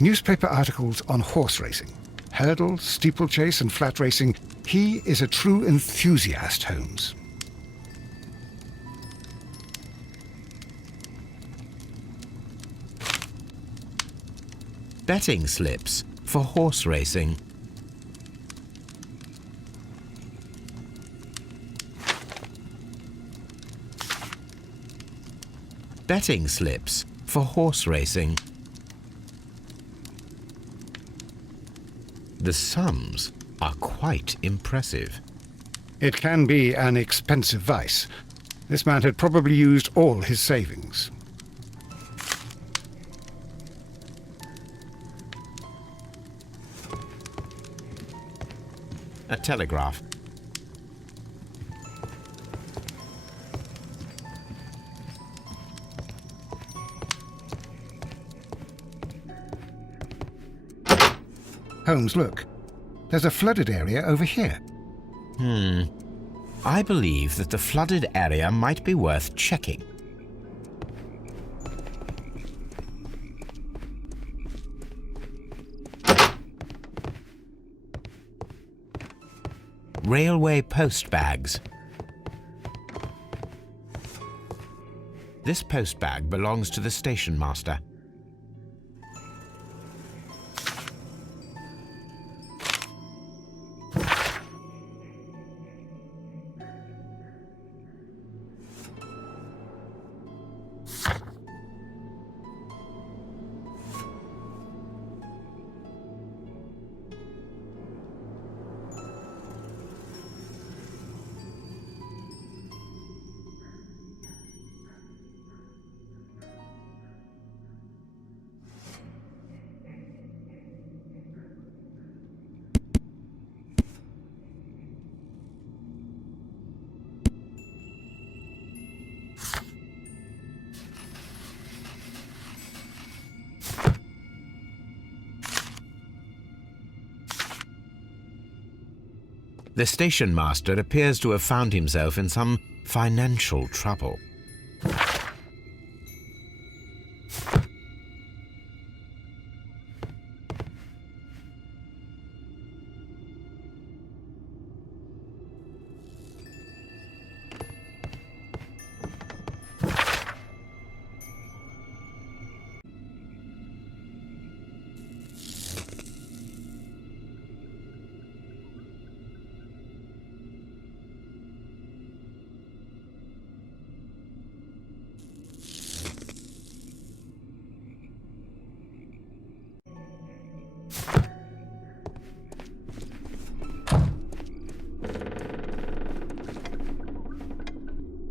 newspaper articles on horse racing. Hurdle, steeplechase and flat racing. He is a true enthusiast, Holmes. Betting slips for horse racing. Betting slips for horse racing. The sums are quite impressive. It can be an expensive vice. This man had probably used all his savings. A telegraph. Holmes, look. There's a flooded area over here. I believe that the flooded area might be worth checking. Railway post bags. This post bag belongs to the station master. The station master appears to have found himself in some financial trouble.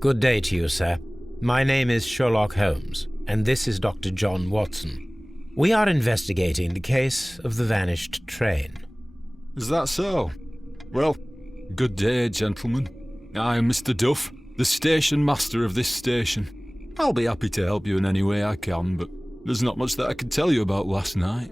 Good day to you, sir. My name is Sherlock Holmes, and this is Dr. John Watson. We are investigating the case of the vanished train. Is that so? Well, good day, gentlemen. I am Mr. Duff, the station master of this station. I'll be happy to help you in any way I can, but there's not much that I can tell you about last night.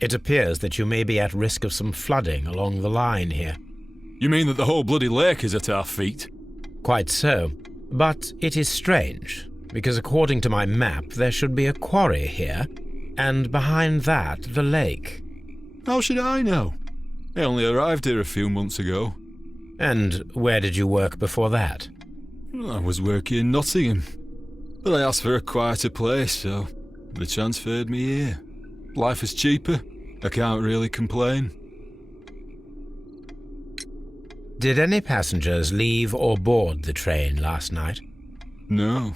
It appears that you may be at risk of some flooding along the line here. You mean that the whole bloody lake is at our feet? Quite so. But it is strange, because according to my map there should be a quarry here, and behind that the lake. How should I know? I only arrived here a few months ago. And where did you work before that? I was working in Nottingham, but I asked for a quieter place, so they transferred me here. Life is cheaper. I can't really complain. Did any passengers leave or board the train last night? No.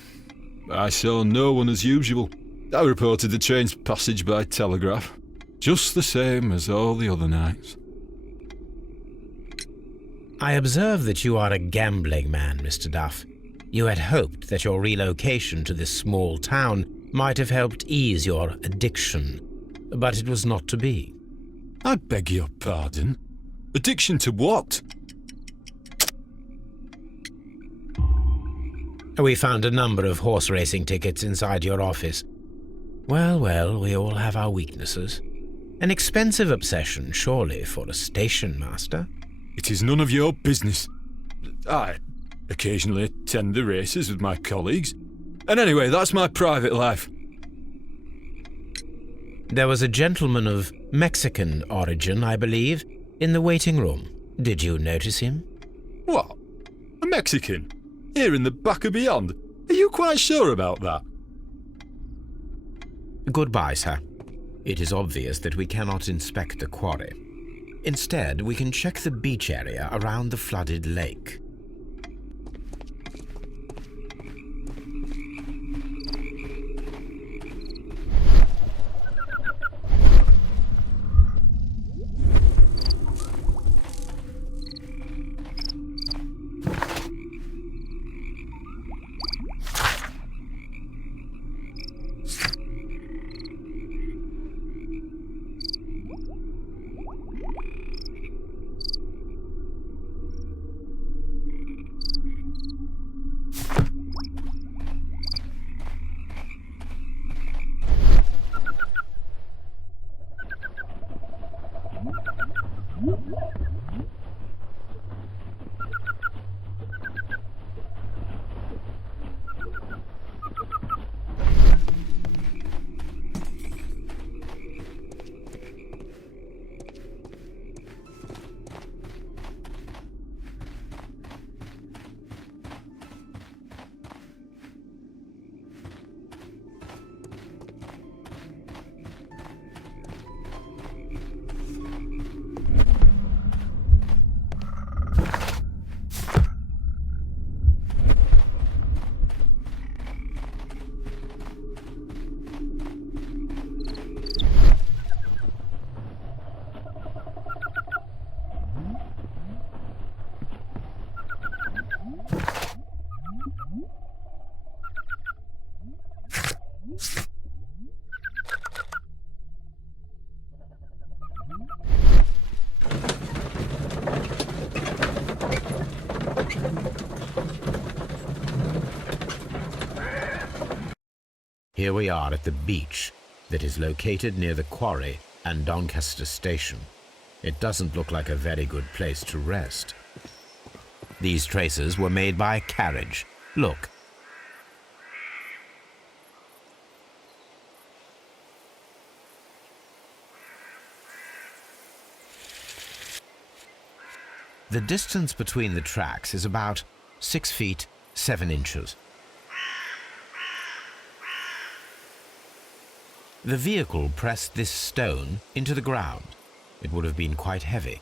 I saw no one as usual. I reported the train's passage by telegraph, just the same as all the other nights. I observe that you are a gambling man, Mr. Duff. You had hoped that your relocation to this small town might have helped ease your addiction, but it was not to be. I beg your pardon? Addiction to what? We found a number of horse racing tickets inside your office. Well, we all have our weaknesses. An expensive obsession, surely, for a station master. It is none of your business. I occasionally attend the races with my colleagues. And anyway, that's my private life. There was a gentleman of Mexican origin, I believe, in the waiting room. Did you notice him? What? A Mexican? Here in the back of beyond? Are you quite sure about that? Goodbye, sir. It is obvious that we cannot inspect the quarry. Instead, we can check the beach area around the flooded lake. Here we are at the beach that is located near the quarry and Doncaster station. It doesn't look like a very good place to rest. These traces were made by a carriage. Look. The distance between the tracks is about 6 feet 7 inches. The vehicle pressed this stone into the ground. It would have been quite heavy.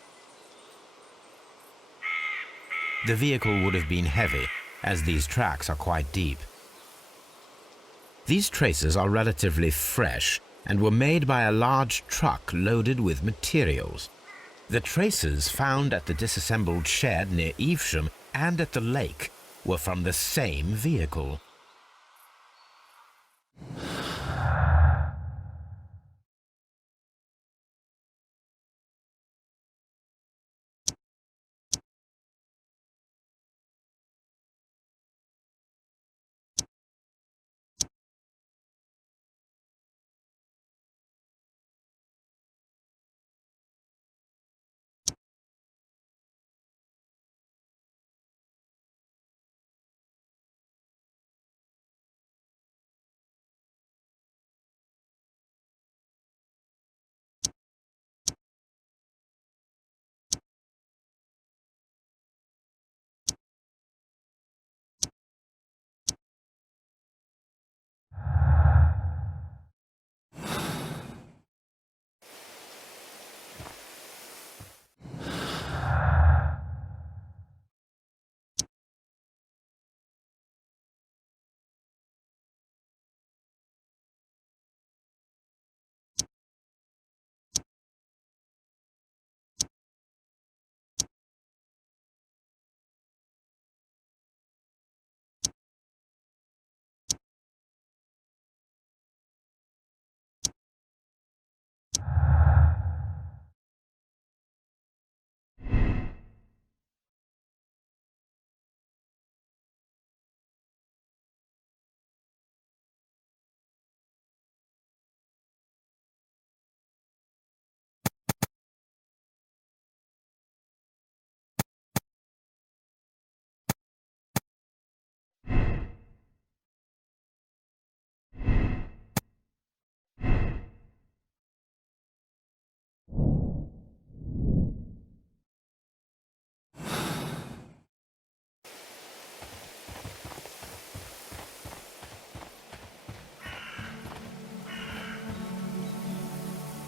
The vehicle would have been heavy, as these tracks are quite deep. These traces are relatively fresh and were made by a large truck loaded with materials. The traces found at the disassembled shed near Evesham and at the lake were from the same vehicle.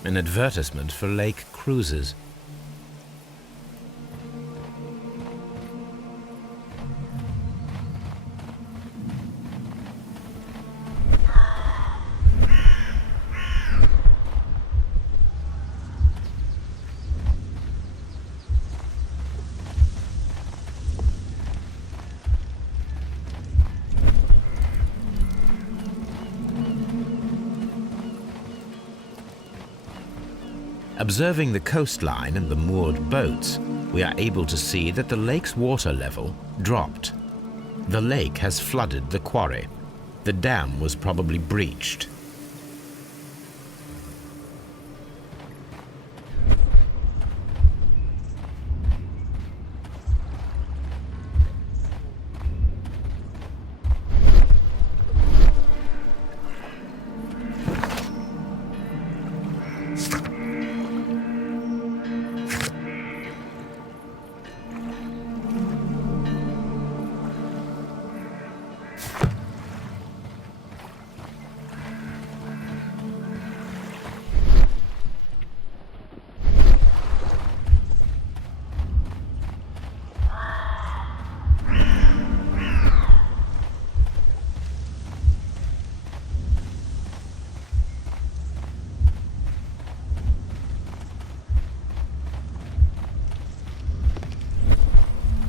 An advertisement for lake cruises. Observing the coastline and the moored boats, we are able to see that the lake's water level dropped. The lake has flooded the quarry. The dam was probably breached.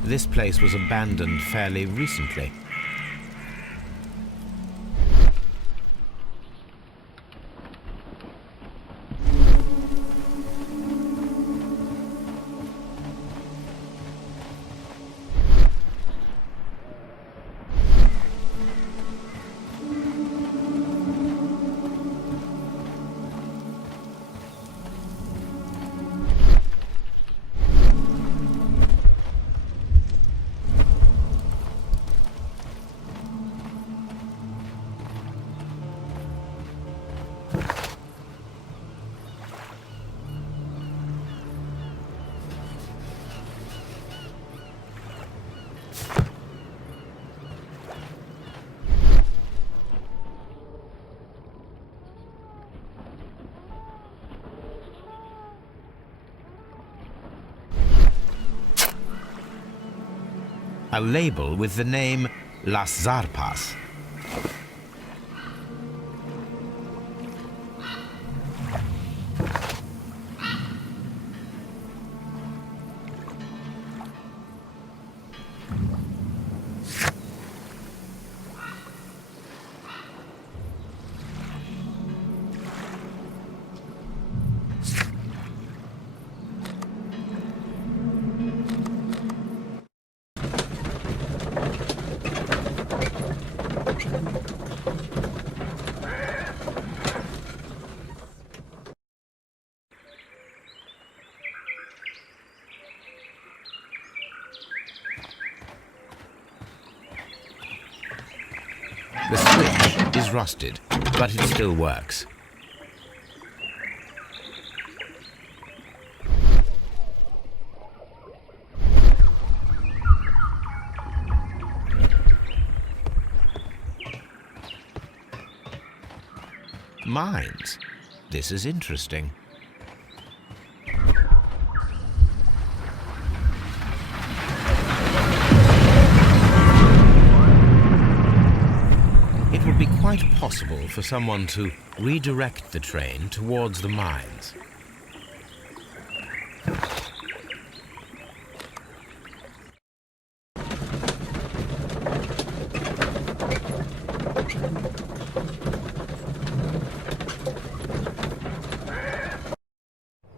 This place was abandoned fairly recently. A label with the name Las Zarpas. The switch is rusted, but it still works. Mines. This is interesting. It would be quite possible for someone to redirect the train towards the mines.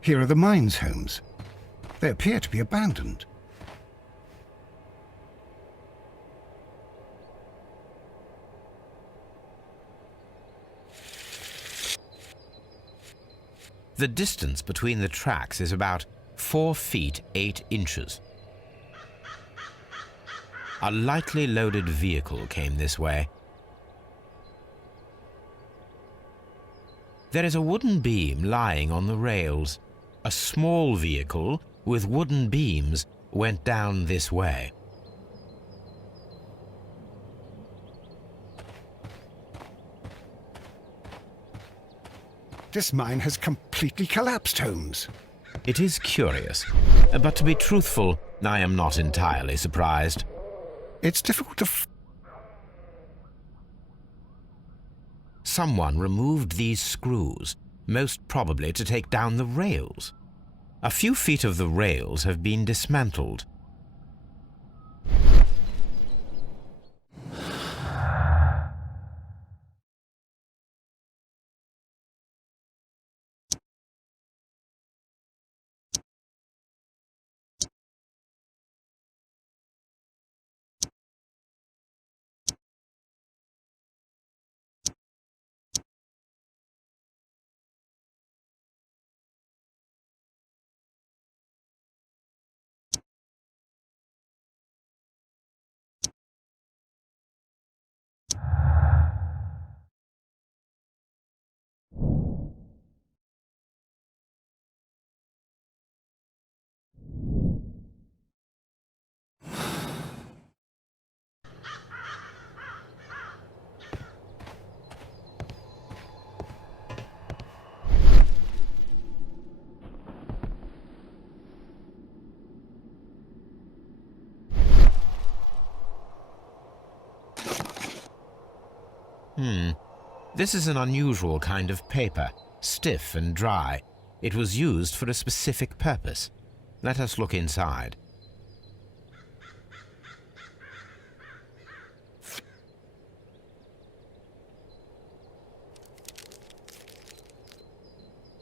Here are the mines, Holmes. They appear to be abandoned. The distance between the tracks is about 4 feet 8 inches. A lightly loaded vehicle came this way. There is a wooden beam lying on the rails. A small vehicle with wooden beams went down this way. This mine has completely collapsed, Holmes. It is curious, but to be truthful, I am not entirely surprised. It's difficult to Someone removed these screws, most probably to take down the rails. A few feet of the rails have been dismantled. This is an unusual kind of paper, stiff and dry. It was used for a specific purpose. Let us look inside.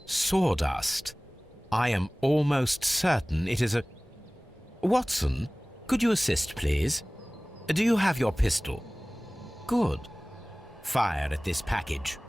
Sawdust. I am almost certain it is a... Watson, could you assist, please? Do you have your pistol? Good. Fire at this package.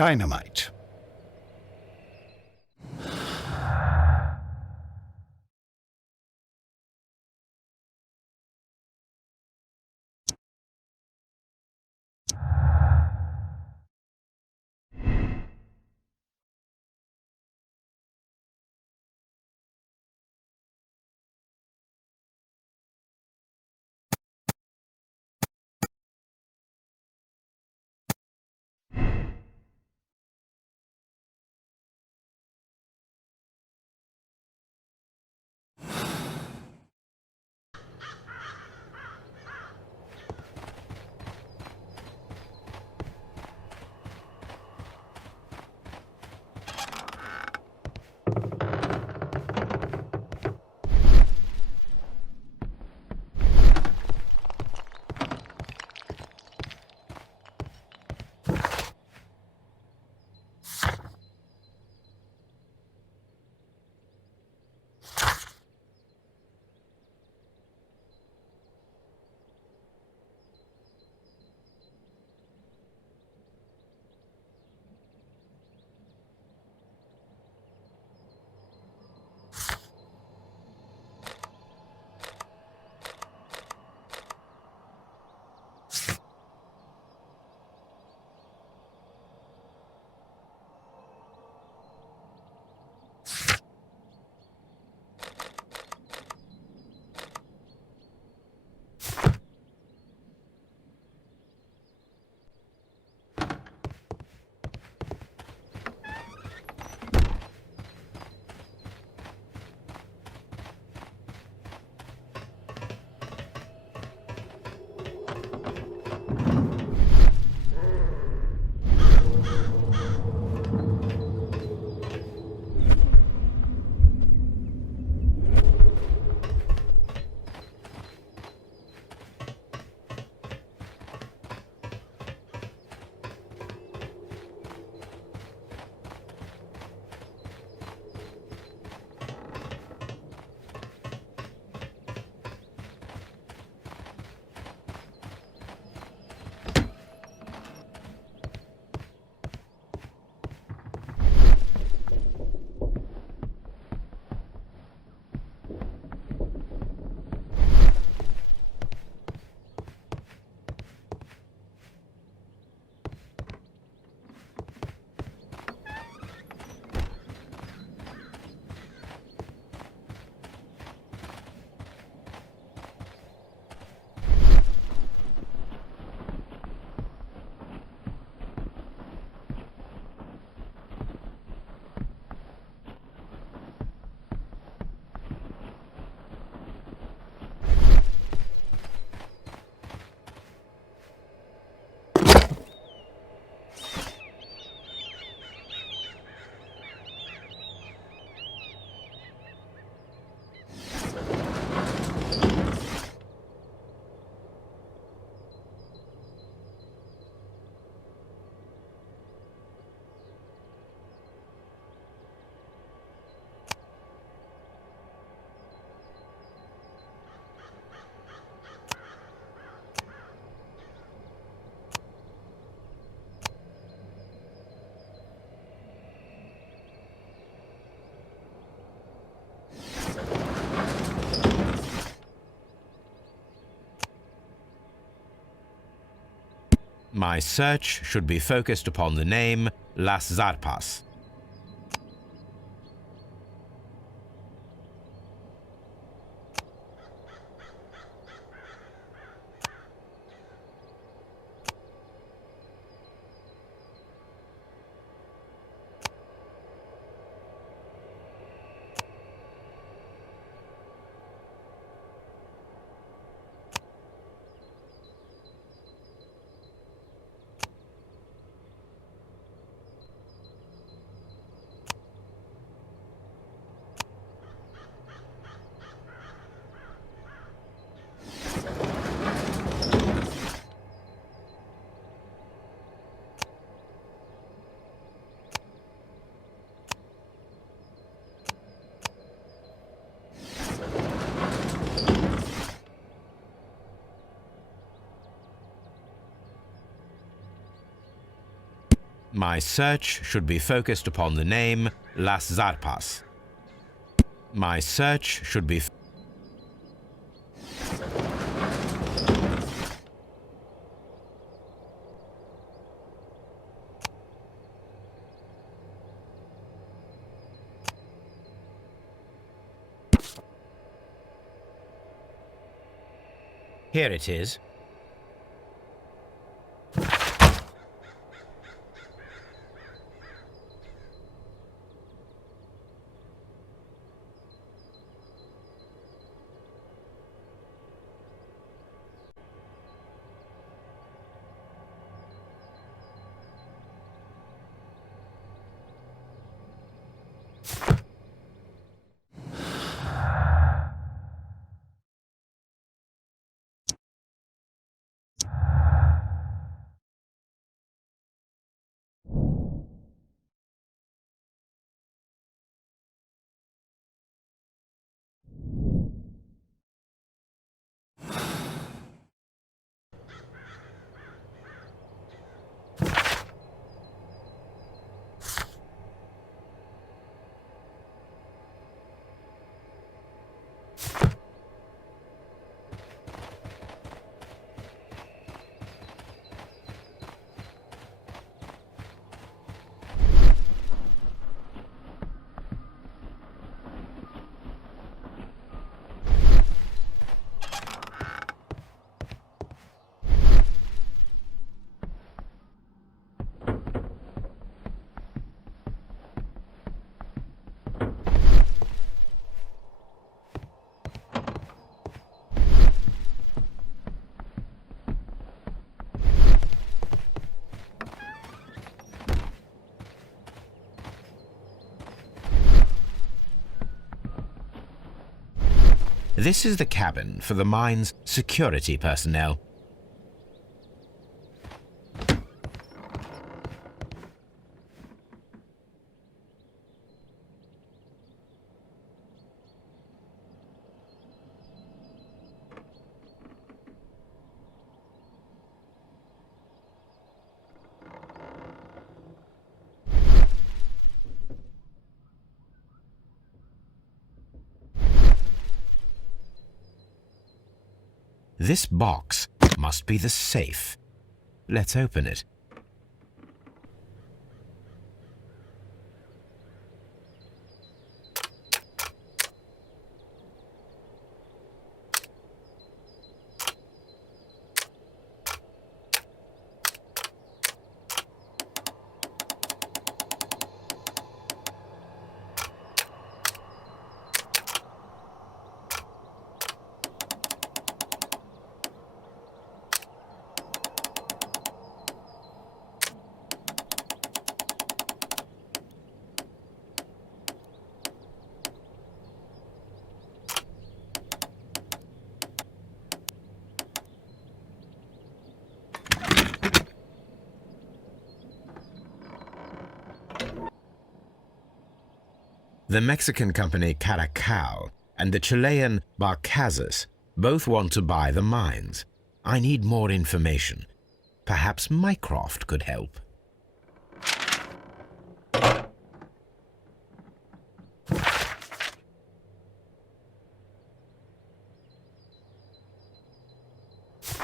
dynamite. My search should be focused upon the name Las Zarpas. My search should be focused upon the name Las Zarpas. My search should be... Here it is. This is the cabin for the mine's security personnel. This box must be the safe. Let's open it. The Mexican company Caracal and the Chilean Barcazas both want to buy the mines. I need more information. Perhaps Mycroft could help.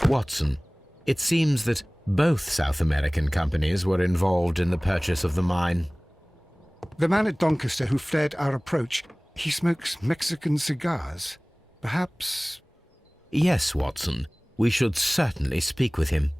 Watson, it seems that Both South American companies were involved in the purchase of the mine. The man at Doncaster who fled our approach, he smokes Mexican cigars. Perhaps... Yes, Watson. We should certainly speak with him.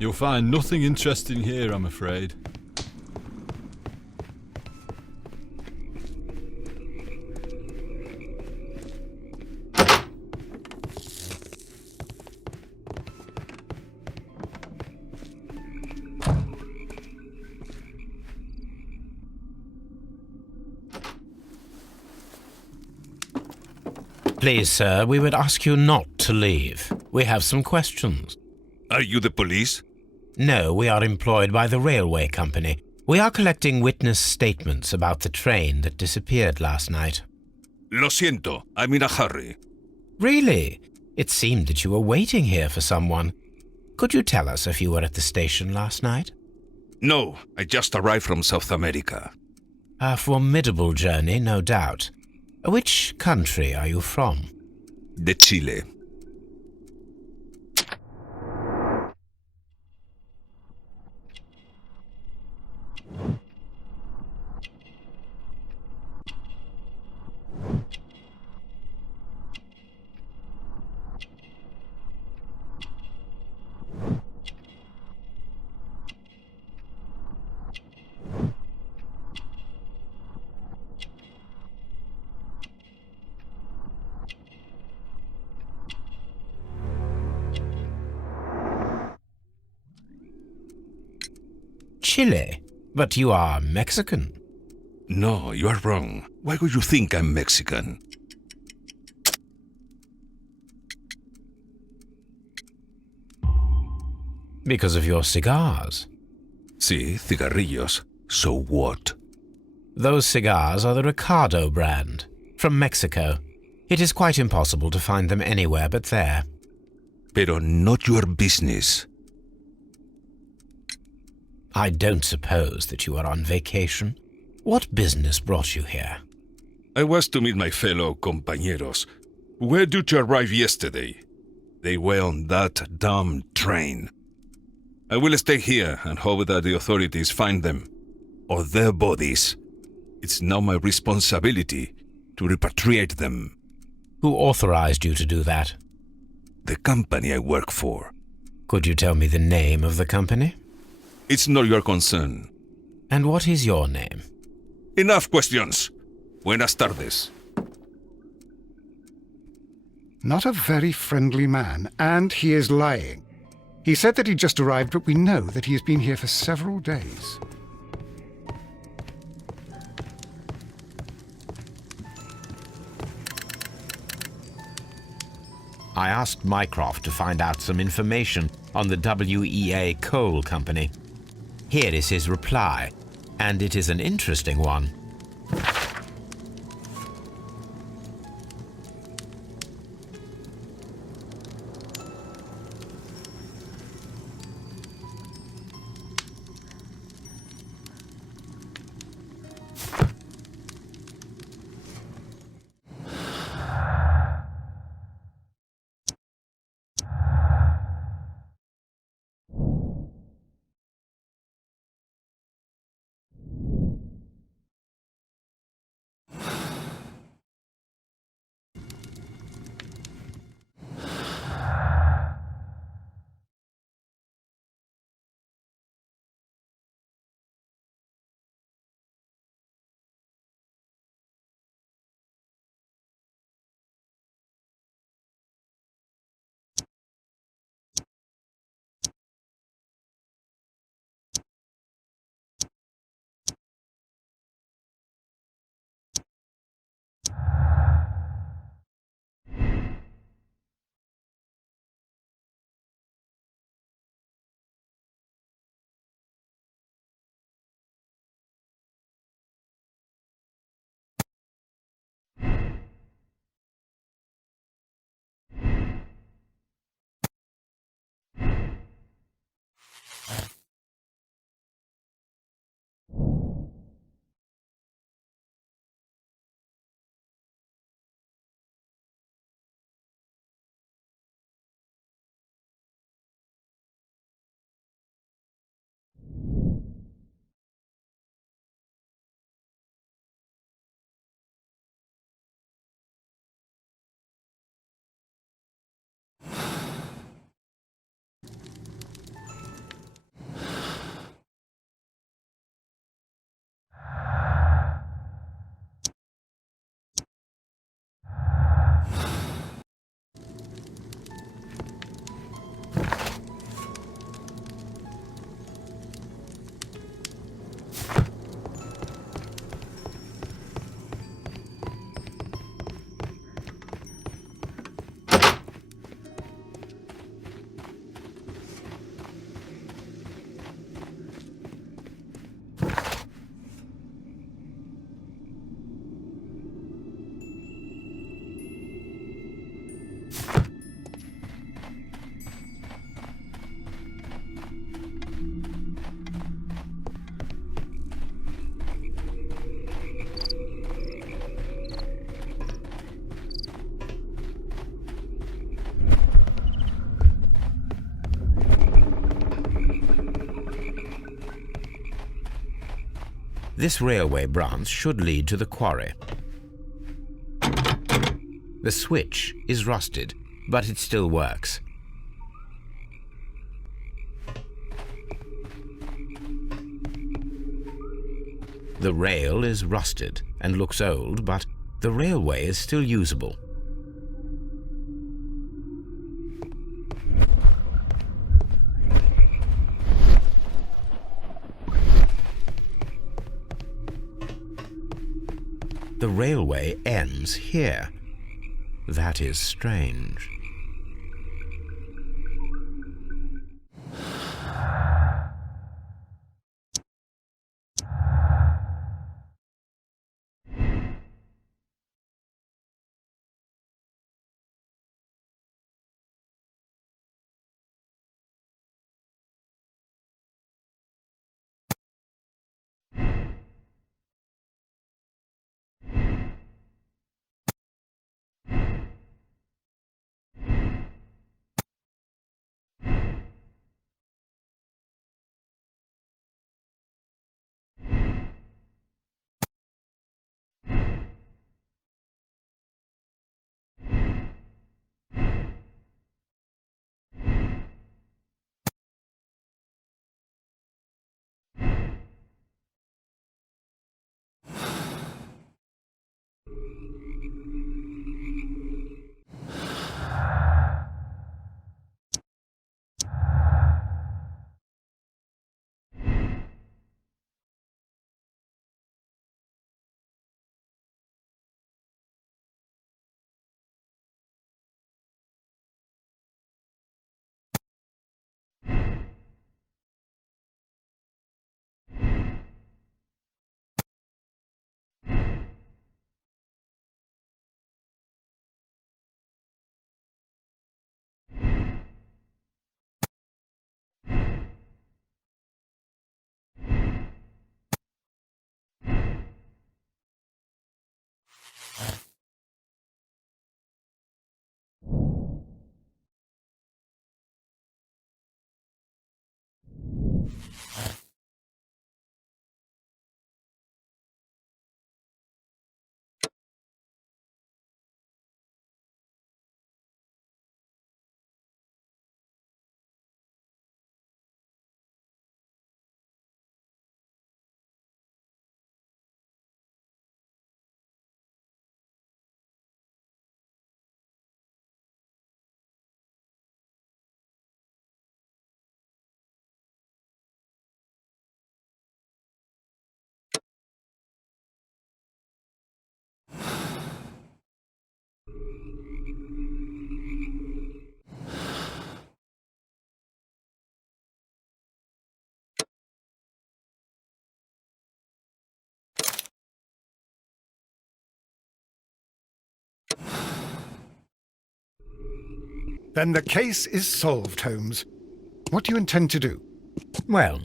You'll find nothing interesting here, I'm afraid. Please, sir, we would ask you not to leave. We have some questions. Are you the police? No, we are employed by the railway company. We are collecting witness statements about the train that disappeared last night. Lo siento, I'm in a hurry. Really? It seemed that you were waiting here for someone. Could you tell us if you were at the station last night? No, I just arrived from South America. A formidable journey, no doubt. Which country are you from? De Chile. Chile? But you are Mexican. No, you are wrong. Why would you think I'm Mexican? Because of your cigars. Sí, cigarrillos. So what? Those cigars are the Ricardo brand, from Mexico. It is quite impossible to find them anywhere but there. Pero not your business. I don't suppose that you are on vacation. What business brought you here? I was to meet my fellow compañeros. Where did you arrive yesterday? They were on that damn train. I will stay here and hope that the authorities find them, or their bodies. It's now my responsibility to repatriate them. Who authorized you to do that? The company I work for. Could you tell me the name of the company? It's not your concern. And what is your name? Enough questions. Buenas tardes. Not a very friendly man, and he is lying. He said that he just arrived, but we know that he has been here for several days. I asked Mycroft to find out some information on the WEA Coal Company. Here is his reply, and it is an interesting one. This railway branch should lead to the quarry. The switch is rusted, but it still works. The rail is rusted and looks old, but the railway is still usable. The railway ends here. That is strange. Then the case is solved, Holmes. What do you intend to do? Well,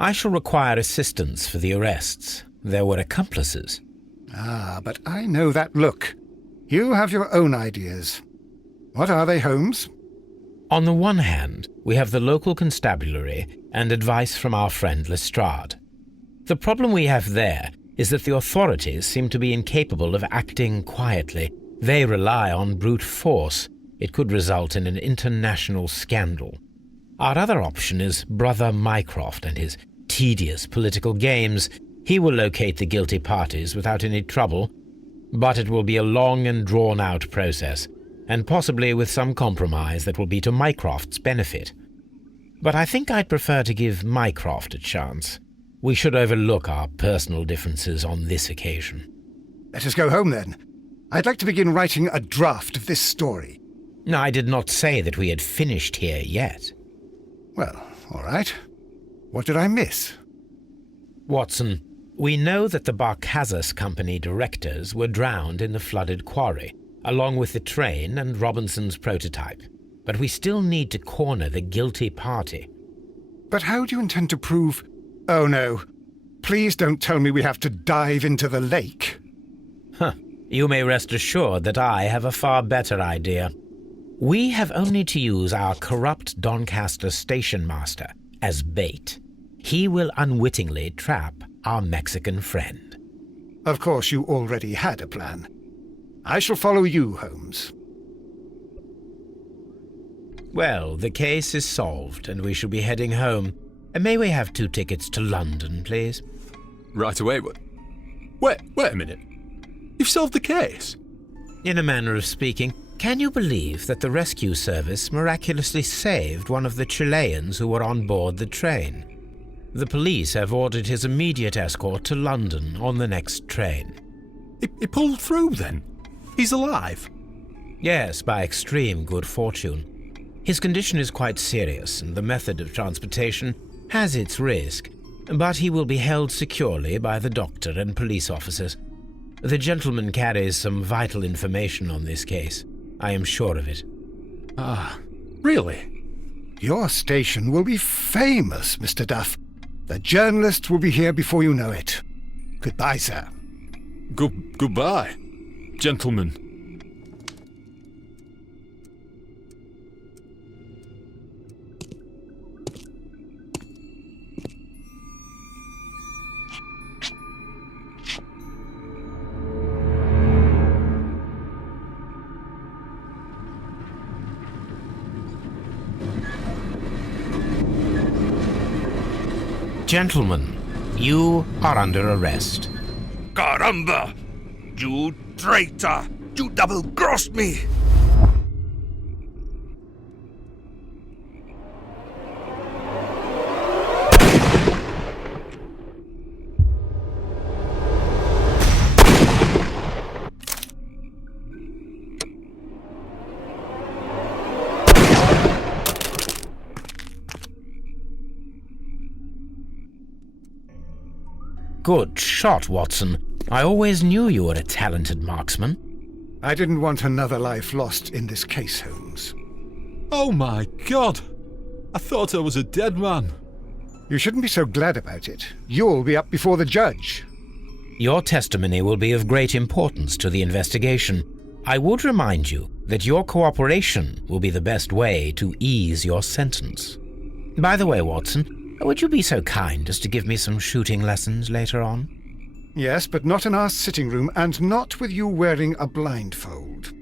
I shall require assistance for the arrests. There were accomplices. Ah, but I know that look. You have your own ideas. What are they, Holmes? On the one hand, we have the local constabulary and advice from our friend Lestrade. The problem we have there is that the authorities seem to be incapable of acting quietly. They rely on brute force. It could result in an international scandal. Our other option is Brother Mycroft and his tedious political games. He will locate the guilty parties without any trouble, but it will be a long and drawn-out process, and possibly with some compromise that will be to Mycroft's benefit. But I think I'd prefer to give Mycroft a chance. We should overlook our personal differences on this occasion. Let us go home, then. I'd like to begin writing a draft of this story. I did not say that we had finished here yet. Well, all right. What did I miss? Watson, we know that the Barkazas Company directors were drowned in the flooded quarry, along with the train and Robinson's prototype. But we still need to corner the guilty party. But how do you intend to prove... Oh, no. Please don't tell me we have to dive into the lake. You may rest assured that I have a far better idea. We have only to use our corrupt Doncaster station master as bait. He will unwittingly trap our Mexican friend. Of course, you already had a plan. I shall follow you, Holmes. Well, the case is solved, and we shall be heading home. May we have 2 tickets to London, please? Right away, but... Wait a minute. You've solved the case? In a manner of speaking, can you believe that the rescue service miraculously saved one of the Chileans who were on board the train? The police have ordered his immediate escort to London on the next train. He pulled through, then? He's alive? Yes, by extreme good fortune. His condition is quite serious, and the method of transportation has its risk, but he will be held securely by the doctor and police officers. The gentleman carries some vital information on this case. I am sure of it. Ah, really? Your station will be famous, Mr. Duff. The journalists will be here before you know it. Goodbye, sir. Goodbye, gentlemen. Gentlemen, you are under arrest. Caramba! You traitor! You double-crossed me! Good shot, Watson. I always knew you were a talented marksman. I didn't want another life lost in this case, Holmes. Oh my God! I thought I was a dead man. You shouldn't be so glad about it. You'll be up before the judge. Your testimony will be of great importance to the investigation. I would remind you that your cooperation will be the best way to ease your sentence. By the way, Watson, would you be so kind as to give me some shooting lessons later on? Yes, but not in our sitting room, and not with you wearing a blindfold.